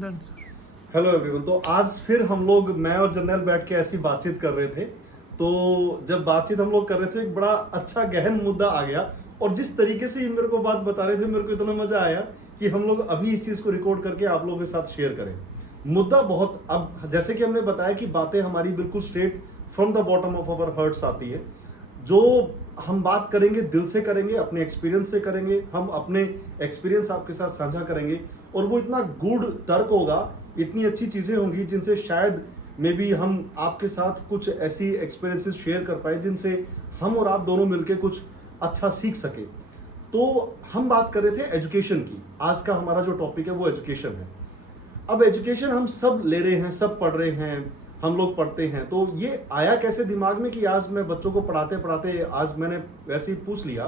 Done sir. Hello everyone. तो आज फिर हम लोग, मैं और जर्नैल बैठ के ऐसी बातचीत कर रहे थे। तो जब बातचीत हम लोग कर रहे थे, एक बड़ा अच्छा गहन मुद्दा आ गया। और जिस तरीके से ये मेरे को बात बता रहे थे, मेरे को इतना मजा आया कि हम लोग अभी इस चीज को रिकॉर्ड करके आप लोगों के साथ शेयर करें। मुद्दा बहुत, अब जैसे कि हमने बताया कि बातें हमारी बिल्कुल straight from the bottom of our hearts आती है। जो हम बात करेंगे दिल से करेंगे, अपने एक्सपीरियंस से करेंगे, हम अपने एक्सपीरियंस आपके साथ साझा करेंगे। और वो इतना गुड तर्क होगा, इतनी अच्छी चीज़ें होंगी जिनसे शायद मे बी हम आपके साथ कुछ ऐसी एक्सपीरियंसेस शेयर कर पाए जिनसे हम और आप दोनों मिलकर कुछ अच्छा सीख सके। तो हम बात कर रहे थे एजुकेशन की। आज का हमारा जो टॉपिक है वो एजुकेशन है। अब एजुकेशन हम सब ले रहे हैं, सब पढ़ रहे हैं, हम लोग पढ़ते हैं। तो ये आया कैसे दिमाग में कि आज मैं बच्चों को पढ़ाते पढ़ाते आज मैंने वैसे ही पूछ लिया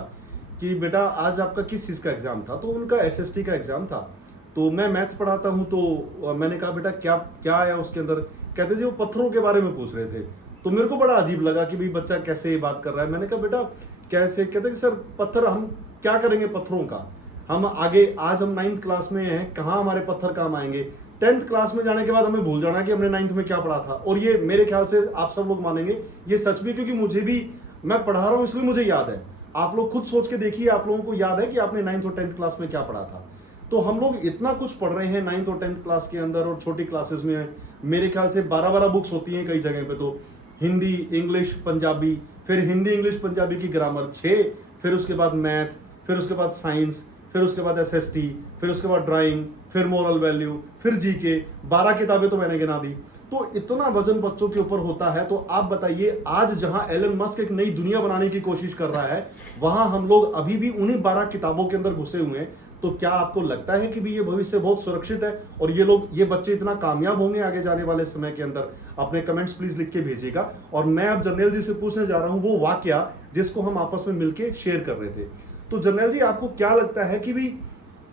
कि बेटा आज आपका किस चीज़ का एग्ज़ाम था। तो उनका एसएसटी का एग्ज़ाम था। तो मैं मैथ्स पढ़ाता हूँ। तो मैंने कहा बेटा क्या क्या आया उसके अंदर। कहते जी वो पत्थरों के बारे में पूछ रहे थे। तो मेरे को बड़ा अजीब लगा कि भाई बच्चा कैसे ये बात कर रहा है। मैंने कहा बेटा कैसे। कहते कि सर पत्थर हम क्या करेंगे पत्थरों का। हम आगे, आज हम 9th क्लास में हैं, कहाँ हमारे पत्थर काम आएंगे। 10th क्लास में जाने के बाद हमें भूल जाना कि हमने 9th में क्या पढ़ा था। और ये मेरे ख्याल से आप सब लोग मानेंगे ये सच भी, क्योंकि मुझे भी, मैं पढ़ा रहा हूँ इसलिए मुझे याद है। आप लोग खुद सोच के देखिए, आप लोगों को याद है कि आपने 9th और 10th क्लास में क्या पढ़ा था। तो हम लोग इतना कुछ पढ़ रहे हैं 9th और 10th क्लास के अंदर। और छोटी क्लासेस में मेरे ख्याल से 12-12 बुक्स होती हैं कई जगह पे। तो हिंदी, इंग्लिश, पंजाबी, फिर हिंदी इंग्लिश पंजाबी की ग्रामर 6, फिर उसके बाद मैथ, फिर उसके बाद साइंस, फिर उसके बाद एसएसटी, फिर उसके बाद ड्राइंग, फिर मोरल वैल्यू, फिर जीके। 12 किताबें तो मैंने गिना दी। तो इतना वजन बच्चों के ऊपर होता है। तो आप बताइए, आज जहां एलन मस्क एक नई दुनिया बनाने की कोशिश कर रहा है, वहां हम लोग अभी भी उन्हीं 12 किताबों के अंदर घुसे हुए हैं। तो क्या आपको लगता है कि भी ये भविष्य बहुत सुरक्षित है और ये बच्चे इतना कामयाब होंगे आगे जाने वाले समय के अंदर? अपने कमेंट्स प्लीज लिख के भेजिएगा। और मैं अब जर्नैल जी से पूछने जा रहा हूं वो वाकया जिसको हम आपस में मिलके शेयर कर रहे थे। तो जर्नैल जी, आपको क्या लगता है कि भी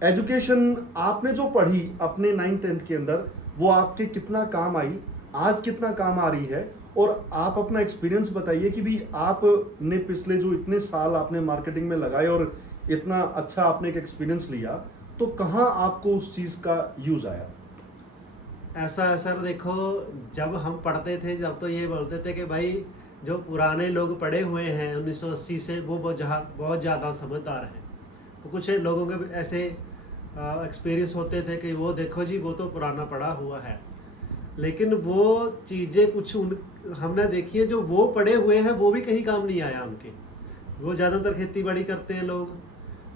एजुकेशन आपने जो पढ़ी अपने 9th-10th के अंदर, वो आपके कितना काम आई, आज कितना काम आ रही है? और आप अपना एक्सपीरियंस बताइए कि भी आपने पिछले जो इतने साल आपने मार्केटिंग में लगाए और इतना अच्छा आपने एक एक्सपीरियंस लिया, तो कहाँ आपको उस चीज़ का यूज आया? ऐसा है सर, देखो जब हम पढ़ते थे जब तो ये बोलते थे कि भाई जो पुराने लोग पढ़े हुए हैं 1980 से वो बहुत ज़्यादा समझदार हैं। तो कुछ लोगों के भी ऐसे एक्सपीरियंस होते थे कि वो देखो जी वो तो पुराना पढ़ा हुआ है। लेकिन वो चीज़ें कुछ हमने देखी है, जो वो पढ़े हुए हैं वो भी कहीं काम नहीं आया उनके। वो ज़्यादातर खेती बाड़ी करते हैं लोग।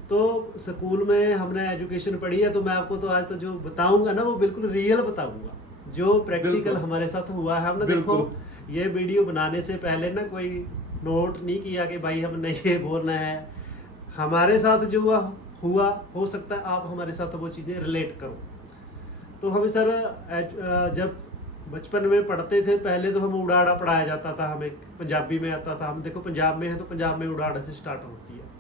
तो स्कूल में हमने एजुकेशन पढ़ी है, तो मैं आपको तो आज तो जो बताऊंगा ना वो बिल्कुल रियल बताऊंगा, जो प्रैक्टिकल हमारे साथ हुआ है। हमने देखो ये वीडियो बनाने से पहले ना कोई नोट नहीं किया कि भाई हमने ये बोलना है। हमारे साथ जो हुआ हो सकता है आप हमारे साथ वो चीज़ें रिलेट करो। तो हम सर जब बचपन में पढ़ते थे, पहले तो हम उड़ाड़ा पढ़ाया जाता था, हमें पंजाबी में आता था। हम देखो पंजाब में है तो पंजाब में उड़ाड़ा से स्टार्ट होती है।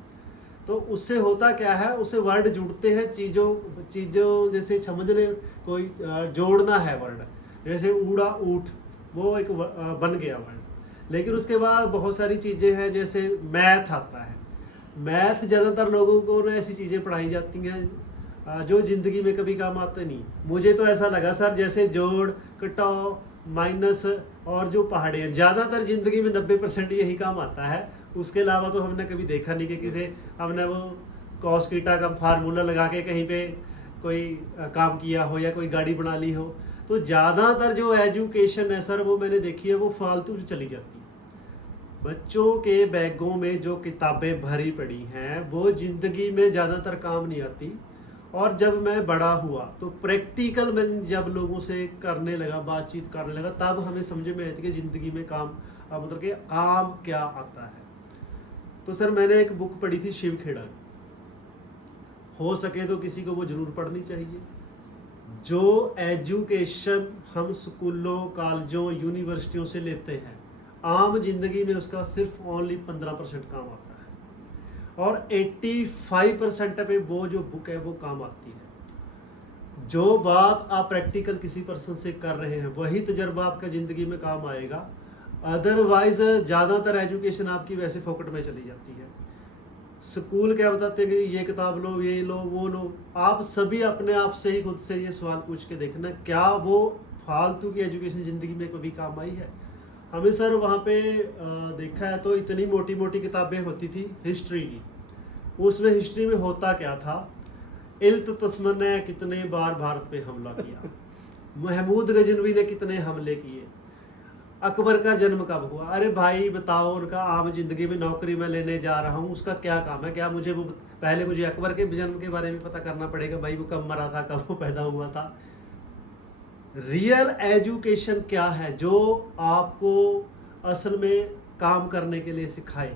तो उससे होता क्या है, उससे वर्ड जुड़ते हैं, चीज़ों जैसे समझने, कोई जोड़ना है वर्ड, जैसे ऊड़ा ऊठ, वो एक बन गया वर्ड। लेकिन उसके बाद बहुत सारी चीज़ें हैं, जैसे मैथ आता है। मैथ ज़्यादातर लोगों को ना ऐसी चीज़ें पढ़ाई जाती हैं जो ज़िंदगी में कभी काम आते नहीं। मुझे तो ऐसा लगा सर, जैसे जोड़, घटाओ, माइनस और जो पहाड़े, ज़्यादातर ज़िंदगी में 90% यही काम आता है। उसके अलावा तो हमने कभी देखा नहीं कि किसी हमने वो कॉस कीटा का फार्मूला लगा के कहीं पे कोई काम किया हो या कोई गाड़ी बना ली हो। तो ज़्यादातर जो एजुकेशन है सर, वो मैंने देखी है वो फालतू चली जाती है। बच्चों के बैगों में जो किताबें भरी पड़ी हैं वो ज़िंदगी में ज़्यादातर काम नहीं आती। और जब मैं बड़ा हुआ तो प्रैक्टिकल में जब लोगों से करने लगा, बातचीत करने लगा, तब हमें समझ में आती कि ज़िंदगी में काम, मतलब कि काम क्या आता है। तो सर मैंने एक बुक पढ़ी थी शिव खेड़ा, हो सके तो किसी को वो जरूर पढ़नी चाहिए। जो एजुकेशन हम स्कूलों, कॉलेजों, यूनिवर्सिटियों से लेते हैं, आम जिंदगी में उसका सिर्फ ओनली 15% काम आता है और 85% पे वो जो बुक है वो काम आती है। जो बात आप प्रैक्टिकल किसी पर्सन से कर रहे हैं वही तजर्बा आपका ज़िंदगी में काम आएगा। अदरवाइज ज़्यादातर एजुकेशन आपकी वैसे फोकट में चली जाती है। स्कूल क्या बताते हैं कि ये किताब लो, ये लो, वो लो। आप सभी अपने आप से ही खुद से ये सवाल पूछ के देखना, क्या वो फालतू की एजुकेशन ज़िंदगी में कभी काम आई है? हमें सर वहाँ पे देखा है तो इतनी मोटी मोटी किताबें होती थी हिस्ट्री की। उसमें हिस्ट्री में होता क्या था, इल्तुतमिश ने कितने बार भारत पे हमला किया, महमूद गजनवी ने कितने हमले किए, अकबर का जन्म कब हुआ। अरे भाई बताओ, उनका आम जिंदगी में नौकरी में लेने जा रहा हूँ, उसका क्या काम है? क्या मुझे वो पहले मुझे अकबर के जन्म के बारे में पता करना पड़ेगा, भाई वो कब मरा था, कब वो पैदा हुआ था? रियल एजुकेशन क्या है जो आपको असल में काम करने के लिए सिखाए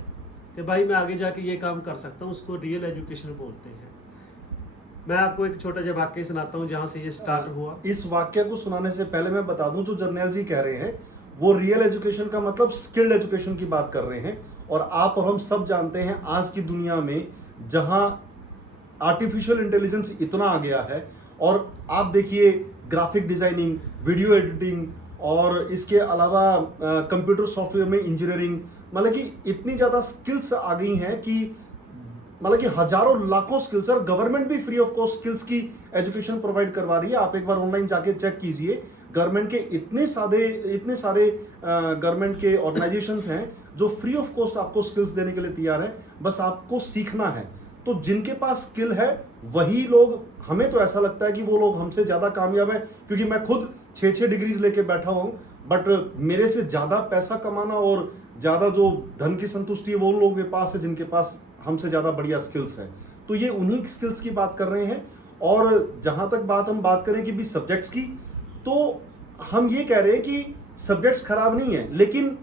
कि भाई मैं आगे जाके ये काम कर सकता हूँ, उसको रियल एजुकेशन बोलते हैं। मैं आपको एक छोटा सा वाक्य सुनाता हूँ जहाँ से ये स्टार्ट हुआ। इस वाक्य को सुनाने से पहले मैं बता दूं, जो जर्नैल जी कह रहे हैं वो रियल एजुकेशन का मतलब स्किल्ड एजुकेशन की बात कर रहे हैं। और आप और हम सब जानते हैं आज की दुनिया में जहां आर्टिफिशियल इंटेलिजेंस इतना आ गया है, और आप देखिए ग्राफिक डिजाइनिंग, वीडियो एडिटिंग और इसके अलावा कंप्यूटर सॉफ्टवेयर में इंजीनियरिंग, मतलब कि इतनी ज़्यादा स्किल्स आ गई हैं कि मतलब कि हजारों लाखों स्किल्स, और गवर्नमेंट भी फ्री ऑफ कॉस्ट स्किल्स की एजुकेशन प्रोवाइड करवा रही है। आप एक बार ऑनलाइन जाके चेक कीजिए, गवर्नमेंट के इतने सारे गवर्नमेंट के ऑर्गेनाइजेशंस हैं जो फ्री ऑफ कॉस्ट आपको स्किल्स देने के लिए तैयार है, बस आपको सीखना है। तो जिनके पास स्किल है वही लोग, हमें तो ऐसा लगता है कि वो लोग हमसे ज़्यादा कामयाब है, क्योंकि मैं खुद 6 डिग्रीज लेके बैठा हुआ हूँ, बट मेरे से ज़्यादा पैसा कमाना और ज़्यादा जो धन की संतुष्टि है वो लोगों के पास है जिनके पास हमसे ज़्यादा बढ़िया स्किल्स है। तो ये उन्हीं स्किल्स की बात कर रहे हैं। और जहाँ तक हम बात करें कि भी सब्जेक्ट्स की, तो हम ये कह रहे हैं कि सब्जेक्ट्स खराब नहीं है, लेकिन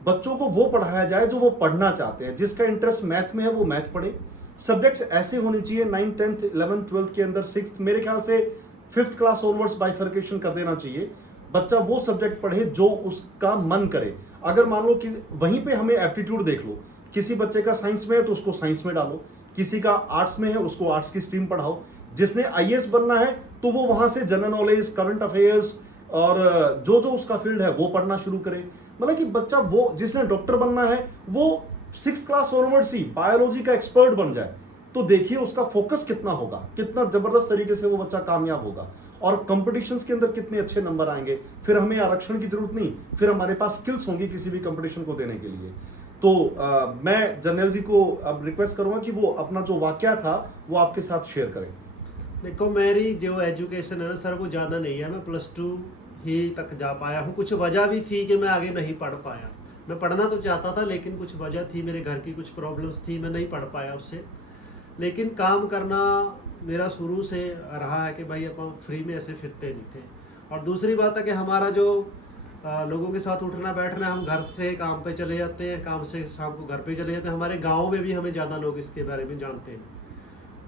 बच्चों को वो पढ़ाया जाए जो वो पढ़ना चाहते हैं। जिसका इंटरेस्ट मैथ में है वो मैथ पढ़े। सब्जेक्ट्स ऐसे होने चाहिए 9, 10th, 11th, 12th के अंदर 6th, मेरे ख्याल से 5th क्लास ऑनवर्ड्स बाइफर्केशन कर देना चाहिए। बच्चा वो सब्जेक्ट पढ़े जो उसका मन करे। अगर मान लो कि वहीं पे हमें एप्टीट्यूड देख लो, किसी बच्चे का साइंस में है तो उसको साइंस में डालो, किसी का आर्ट्स में है उसको आर्ट्स की स्ट्रीम पढ़ाओ। जिसने आईएएस बनना है तो वो वहां से जनरल नॉलेज, करंट अफेयर्स और जो जो उसका फील्ड है वो पढ़ना शुरू करे। मतलब कि बच्चा, वो जिसने डॉक्टर बनना है वो 6th क्लास ऑनवर्ड्स ही बायोलॉजी का एक्सपर्ट बन जाए, तो देखिए उसका फोकस कितना होगा, कितना जबरदस्त तरीके से वो बच्चा कामयाब होगा, और कंपटीशंस के अंदर कितने अच्छे नंबर आएंगे। फिर हमें आरक्षण की जरूरत नहीं, फिर हमारे पास स्किल्स होंगी किसी भी कंपटीशन को देने के लिए। तो मैं जर्नैल जी को अब रिक्वेस्ट करूंगा कि वो अपना जो वाकया था वो आपके साथ शेयर करें। देखो, मेरी जो एजुकेशन है ना सर, वो ज़्यादा नहीं है। मैं +2 ही तक जा पाया हूँ। कुछ वजह भी थी कि मैं आगे नहीं पढ़ पाया। मैं पढ़ना तो चाहता था लेकिन कुछ वजह थी, मेरे घर की कुछ प्रॉब्लम्स थी, मैं नहीं पढ़ पाया उससे। लेकिन काम करना मेरा शुरू से रहा है कि भाई अपन फ्री में ऐसे फिरते नहीं थे। और दूसरी बात है कि हमारा जो लोगों के साथ उठना बैठना, हम घर से काम पे चले जाते हैं, काम से शाम को घर पे चले जाते हैं। हमारे गांव में भी हमें ज़्यादा लोग इसके बारे में जानते हैं।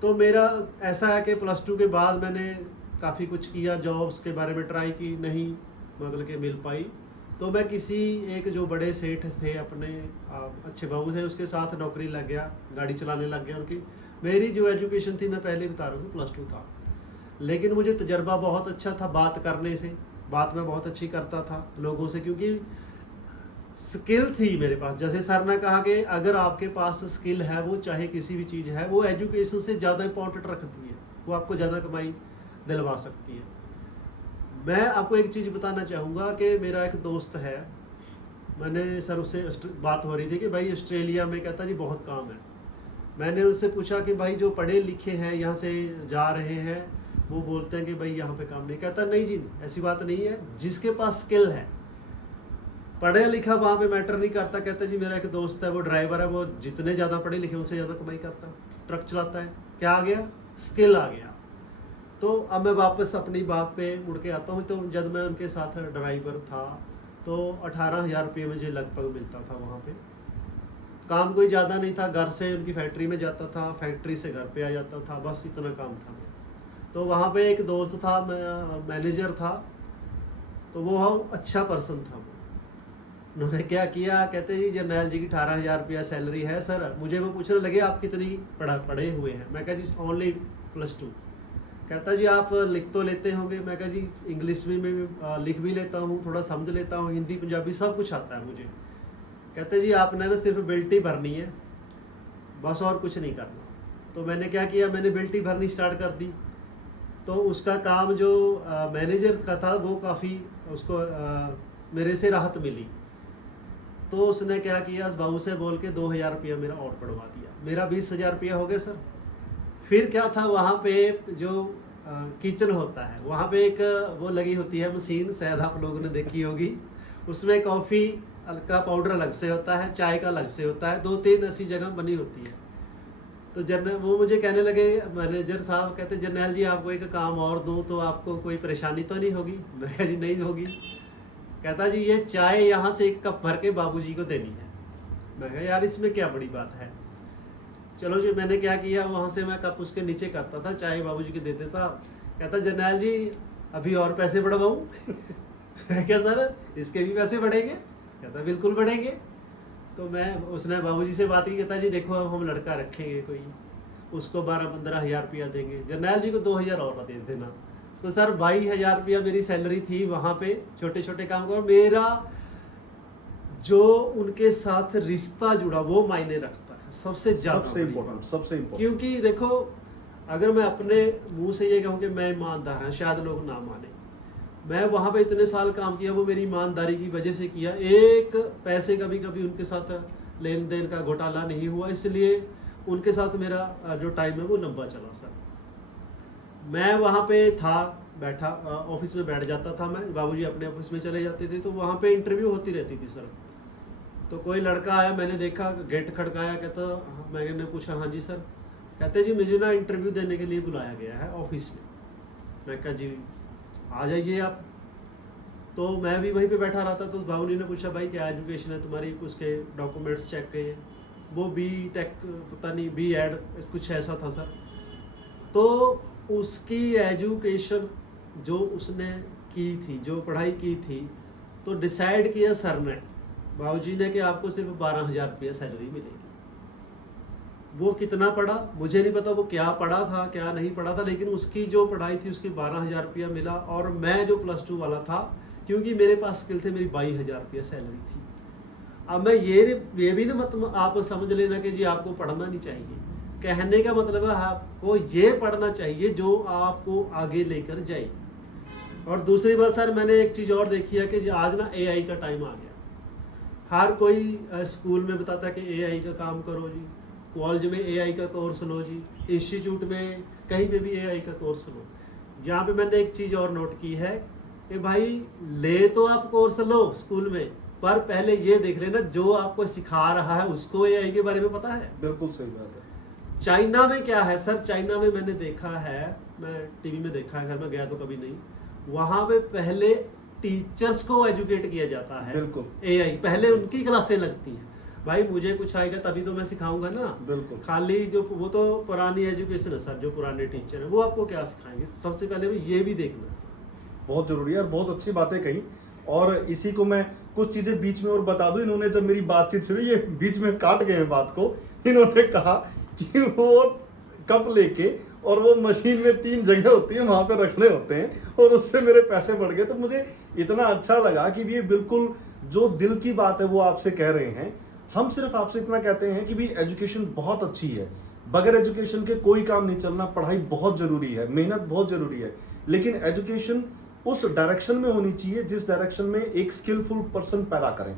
तो मेरा ऐसा है कि +2 के बाद मैंने काफ़ी कुछ किया, जॉब्स के बारे में ट्राई की, नहीं मतलब कि मिल पाई। तो मैं किसी एक जो बड़े सेठ थे अपने अच्छे बाबू थे, उसके साथ नौकरी लग गया, गाड़ी चलाने लग गया उनकी। मेरी जो एजुकेशन थी, मैं पहले बता रहा हूँ, +2 था, लेकिन मुझे तजर्बा बहुत अच्छा था बात करने से। बात मैं बहुत अच्छी करता था लोगों से, क्योंकि स्किल थी मेरे पास। जैसे सर ने कहा कि अगर आपके पास स्किल है, वो चाहे किसी भी चीज़ है, वो एजुकेशन से ज़्यादा इंपॉर्टेंट रखती है, वो आपको ज़्यादा कमाई दिलवा सकती है। मैं आपको एक चीज़ बताना चाहूँगा कि मेरा एक दोस्त है, मैंने सर उससे बात हो रही थी कि भाई ऑस्ट्रेलिया में, कहता जी बहुत काम है। मैंने उससे पूछा कि भाई जो पढ़े लिखे हैं यहाँ से जा रहे हैं, वो बोलते हैं कि भाई यहाँ पे काम नहीं। कहता नहीं जी, ऐसी बात नहीं है, जिसके पास स्किल है, पढ़े लिखा वहाँ पे मैटर नहीं करता। कहता जी मेरा एक दोस्त है, वो ड्राइवर है, वो जितने ज़्यादा पढ़े लिखे उनसे ज़्यादा कमाई करता है, ट्रक चलाता है। क्या आ गया? स्किल आ गया। तो अब मैं वापस अपनी बात पे मुड़ के आता हूँ। तो जब मैं उनके साथ ड्राइवर था तो 18,000 रुपये मुझे लगभग मिलता था वहाँ पे। काम कोई ज़्यादा नहीं था, घर से उनकी फैक्ट्री में जाता था, फैक्ट्री से घर पे आ जाता था, बस इतना काम था। तो वहाँ पे एक दोस्त था, मैनेजर था, तो वो अच्छा पर्सन था। उन्होंने क्या किया, कहते जी जर्नैल जी की 18,000 रुपया सैलरी है सर। मुझे वो पूछने लगे आप कितनी पढ़े हुए हैं? मैं कहा जी ओनली +2। कहता जी आप लिख तो लेते होंगे? मैं कहा जी इंग्लिश में मैं लिख भी लेता हूँ, थोड़ा समझ लेता हूँ, हिंदी पंजाबी सब कुछ आता है मुझे। कहते जी आपने ना सिर्फ बिल्टी भरनी है, बस और कुछ नहीं करना। तो मैंने क्या किया, मैंने बिल्टी भरनी स्टार्ट कर दी। तो उसका काम जो मैनेजर का था वो काफ़ी उसको मेरे से राहत मिली। तो उसने क्या किया, बाबू से बोल के 2000 रुपया मेरा और बढ़वा दिया, मेरा 20,000 रुपया हो गया सर। फिर क्या था, वहाँ पे जो किचन होता है वहाँ पे एक वो लगी होती है मशीन, शायद आप लोगों ने देखी होगी। उसमें कॉफ़ी का पाउडर अलग से होता है, चाय का अलग से होता है, 2-3 ऐसी जगह बनी होती है। तो जर्नल वो मुझे कहने लगे, मैनेजर साहब कहते, जर्नैल जी आपको एक काम और दूं तो आपको कोई परेशानी तो नहीं होगी? मैं कहा जी नहीं होगी। कहता जी ये चाय यहाँ से 1 कप भर के बाबूजी को देनी है। मैं कहा यार इसमें क्या बड़ी बात है। चलो जी, मैंने क्या किया, वहाँ से मैं कप उसके नीचे करता था, चाय बाबूजी को दे देता। कहता जर्नैल जी अभी और पैसे बढ़वाऊँ? मैं क्या सर इसके भी पैसे बढ़ेंगे? कहता बिल्कुल बढ़ेंगे। तो मैं उसने बाबूजी से बात की, कहता जी देखो अब हम लड़का रखेंगे कोई, उसको 12-15 हज़ार रुपया देंगे, जर्नैल जी को 2000 और दे देना। तो सर 22,000 रुपया मेरी सैलरी थी वहाँ पे छोटे छोटे काम का। और मेरा जो उनके साथ रिश्ता जुड़ा वो मायने रखता है सबसे ज़्यादा, सबसे इम्पोर्टेंट, सबसे इम्पोर्टेंट। क्योंकि देखो अगर मैं अपने मुंह से ये कहूँ कि मैं ईमानदार हूँ, शायद लोग ना माने, मैं वहाँ पे इतने साल काम किया वो मेरी ईमानदारी की वजह से किया। एक पैसे का भी कभी उनके साथ लेन देन का घोटाला नहीं हुआ, इसलिए उनके साथ मेरा जो टाइम है वो लंबा चला सर। मैं वहाँ पे था बैठा, ऑफिस में बैठ जाता था मैं, बाबूजी अपने ऑफिस में चले जाते थे, तो वहाँ पे इंटरव्यू होती रहती थी सर। तो कोई लड़का आया, मैंने देखा, गेट खड़काया, कहता, मैंने पूछा हाँ जी सर। कहते जी मुझे ना इंटरव्यू देने के लिए बुलाया गया है ऑफिस में। मैं कहा जी आ जाइए आप। तो मैं भी वहीं पे बैठा रहता, तो बाबूजी ने पूछा भाई क्या एजुकेशन है तुम्हारी, उसके डॉक्यूमेंट्स चेक किए, वो B.Tech पता नहीं B.Ed कुछ ऐसा था सर। तो उसकी एजुकेशन जो उसने की थी, जो पढ़ाई की थी, तो डिसाइड किया सर ने, बाबूजी ने, कि आपको सिर्फ 12,000 रुपया सैलरी मिलेगी। वो कितना पढ़ा मुझे नहीं पता, वो क्या पढ़ा था क्या नहीं पढ़ा था, लेकिन उसकी जो पढ़ाई थी उसकी 12,000 रुपया मिला। और मैं जो +2 वाला था, क्योंकि मेरे पास स्किल थे, मेरी 22,000 रुपया सैलरी थी। अब मैं ये भी ना मतलब आप समझ लेना कि जी आपको पढ़ना नहीं चाहिए, कहने का मतलब है आपको ये पढ़ना चाहिए जो आपको आगे लेकर जाए। और दूसरी बात सर, मैंने एक चीज़ और देखी है कि आज ना AI का टाइम आ गया। हर कोई स्कूल में बताता है कि AI का काम करो जी, कॉलेज में AI का कोर्स लो जी, इंस्टीट्यूट में कहीं पे भी AI का कोर्स लो। जहाँ पे मैंने एक चीज़ और नोट की है कि भाई ले तो आप कोर्स लो स्कूल में, पर पहले ये देख लेना जो आपको सिखा रहा है उसको AI के बारे में पता है। बिल्कुल सही बात है। चाइना में क्या है सर, चाइना में मैंने देखा है, मैं टीवी में देखा है, घर में गया तो कभी नहीं, वहाँ पे पहले टीचर्स को एजुकेट किया जाता है। बिल्कुल AI पहले उनकी क्लासें लगती हैं, भाई मुझे कुछ आएगा तभी तो मैं सिखाऊंगा ना। बिल्कुल। खाली जो वो तो पुरानी एजुकेशन है सर, जो पुराने टीचर है वो आपको क्या सिखाएंगे, सबसे पहले भी ये भी देखना है सर। बहुत जरूरी है और बहुत अच्छी बातें कही। और इसी को मैं कुछ चीजें बीच में और बता दूं, इन्होंने जब मेरी बातचीत सुनी, ये बीच में काट गए हैं बात को, इन्होंने कहा कि वो कप लेके और वो मशीन में 3 जगह होती है वहां पे रखने होते हैं और उससे मेरे पैसे बढ़ गए। तो मुझे इतना अच्छा लगा कि ये बिल्कुल जो दिल की बात है वो आपसे कह रहे हैं। हम सिर्फ आपसे इतना कहते हैं कि भी एजुकेशन बहुत अच्छी है, बगैर एजुकेशन के कोई काम नहीं चलना। पढ़ाई बहुत जरूरी है, मेहनत बहुत जरूरी है, लेकिन एजुकेशन उस डायरेक्शन में होनी चाहिए जिस डायरेक्शन में एक स्किलफुल पर्सन पैदा करें।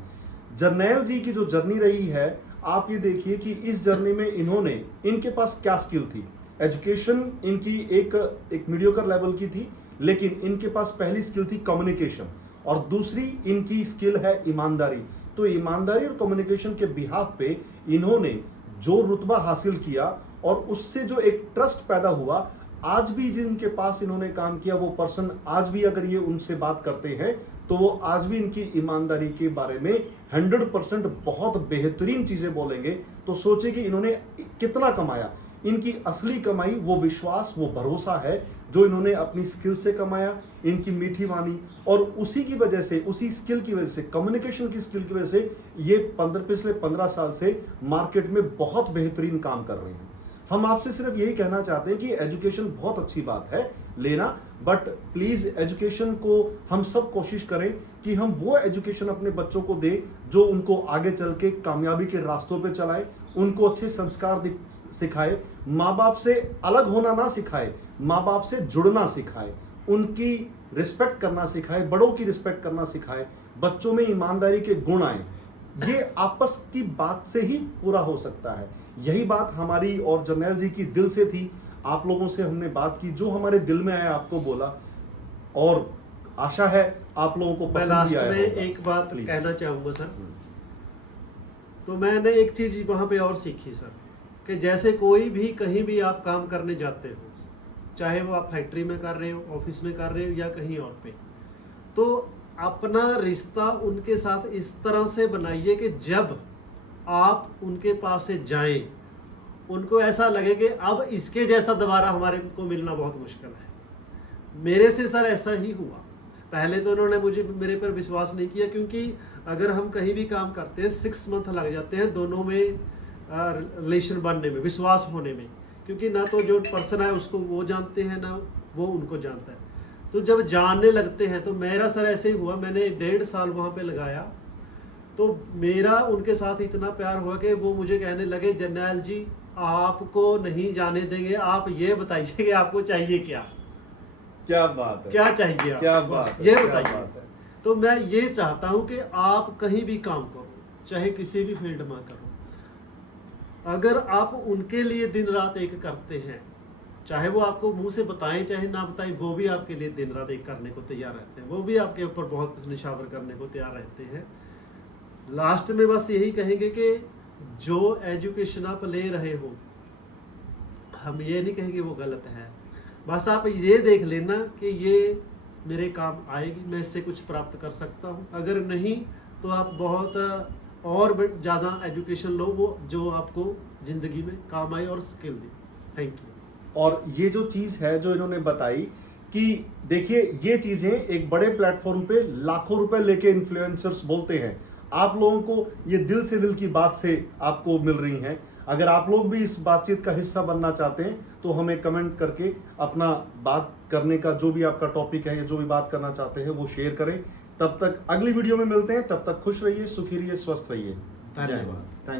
जर्नैल जी की जो जर्नी रही है, आप ये देखिए कि इस जर्नी में इनके पास क्या स्किल थी। एजुकेशन इनकी एक मीडियोकर लेवल की थी, लेकिन इनके पास पहली स्किल थी कम्युनिकेशन और दूसरी इनकी स्किल है ईमानदारी। तो ईमानदारी और कम्युनिकेशन के बिहाफ पे इन्होंने जो रुतबा हासिल किया और उससे जो एक ट्रस्ट पैदा हुआ, आज भी जिनके पास इन्होंने काम किया वो पर्सन आज भी अगर ये उनसे बात करते हैं तो वो आज भी इनकी ईमानदारी के बारे में 100% बहुत बेहतरीन चीजें बोलेंगे। तो सोचिए कि इन्होंने कितना कमाया। इनकी असली कमाई वो विश्वास, वो भरोसा है जो इन्होंने अपनी स्किल से कमाया, इनकी मीठी वाणी, और उसी की वजह से, उसी स्किल की वजह से, कम्युनिकेशन की स्किल की वजह से ये पिछले 15 साल से मार्केट में बहुत बेहतरीन काम कर रहे हैं। हम आपसे सिर्फ यही कहना चाहते हैं कि एजुकेशन बहुत अच्छी बात है लेना, बट प्लीज एजुकेशन को हम सब कोशिश करें कि हम वो एजुकेशन अपने बच्चों को दें जो उनको आगे चल के कामयाबी के रास्तों पे चलाए, उनको अच्छे संस्कार सिखाए, माँ बाप से अलग होना ना सिखाए, माँ बाप से जुड़ना सिखाए, उनकी रिस्पेक्ट करना सिखाए, बड़ों की रिस्पेक्ट करना सिखाए, बच्चों में ईमानदारी के गुण आए। ये आपस की बात से ही पूरा हो सकता है। यही बात हमारी और जर्नैल जी की दिल से थी। आप लोगों से हमने बात की, जो हमारे दिल में आया आपको बोला, और आशा है आप लोगों को मैं पसंद लास्ट भी आया में होगा। एक बात Please. कहना चाहूँगा सर। तो मैंने एक चीज़ वहाँ पे और सीखी सर, कि जैसे कोई भी कहीं भी आप काम करने जाते हो, चाहे वो आप फैक्ट्री में कर रहे हो, ऑफिस में कर रहे हो या कहीं और पे, तो अपना रिश्ता उनके साथ इस तरह से बनाइए कि जब आप उनके पास से जाएं, उनको ऐसा लगे कि अब इसके जैसा दोबारा हमारे को मिलना बहुत मुश्किल है। मेरे से सर ऐसा ही हुआ। पहले तो उन्होंने मेरे पर विश्वास नहीं किया, क्योंकि अगर हम कहीं भी काम करते हैं 6 मंथ लग जाते हैं दोनों में रिलेशन बनने में, विश्वास होने में, क्योंकि ना तो जो पर्सन है उसको वो जानते हैं ना वो उनको जानता है। तो जब जानने लगते हैं, तो मेरा सर ऐसे ही हुआ। मैंने 1.5 साल वहाँ पे लगाया, तो मेरा उनके साथ इतना प्यार हुआ कि वो मुझे कहने लगे, जर्नैल जी आपको नहीं जाने देंगे, आप ये बताइए कि आपको चाहिए क्या, क्या बात है, क्या चाहिए, क्या बस बात है, ये क्या बताइए। बात है। तो मैं ये चाहता हूँ कि आप कहीं भी काम करो, चाहे किसी भी फील्ड में करो, अगर आप उनके लिए दिन रात एक करते हैं, चाहे वो आपको मुंह से बताएं चाहे ना बताएं, वो भी आपके लिए दिन रात एक करने को तैयार रहते हैं, वो भी आपके ऊपर बहुत कुछ निशावर करने को तैयार रहते हैं। लास्ट में बस यही कहेंगे कि जो एजुकेशन आप ले रहे हो, हम ये नहीं कहेंगे वो गलत है, बस आप ये देख लेना कि ये मेरे काम आएगी, मैं इससे कुछ प्राप्त कर सकता हूँ। अगर नहीं तो आप बहुत और ज़्यादा एजुकेशन लो, वो जो आपको ज़िंदगी में काम आए और स्किल दे। Thank you. और ये जो चीज़ है जो इन्होंने बताई कि देखिए ये चीज़ें एक बड़े प्लेटफॉर्म पे लाखों रुपए लेके इन्फ्लुएंसर्स बोलते हैं, आप लोगों को ये दिल से दिल की बात से आपको मिल रही हैं। अगर आप लोग भी इस बातचीत का हिस्सा बनना चाहते हैं तो हमें कमेंट करके अपना बात करने का जो भी आपका टॉपिक है या जो भी बात करना चाहते हैं वो शेयर करें। तब तक अगली वीडियो में मिलते हैं, तब तक खुश रहिए, सुखी रहिए, स्वस्थ रहिए। धन्यवाद। थैंक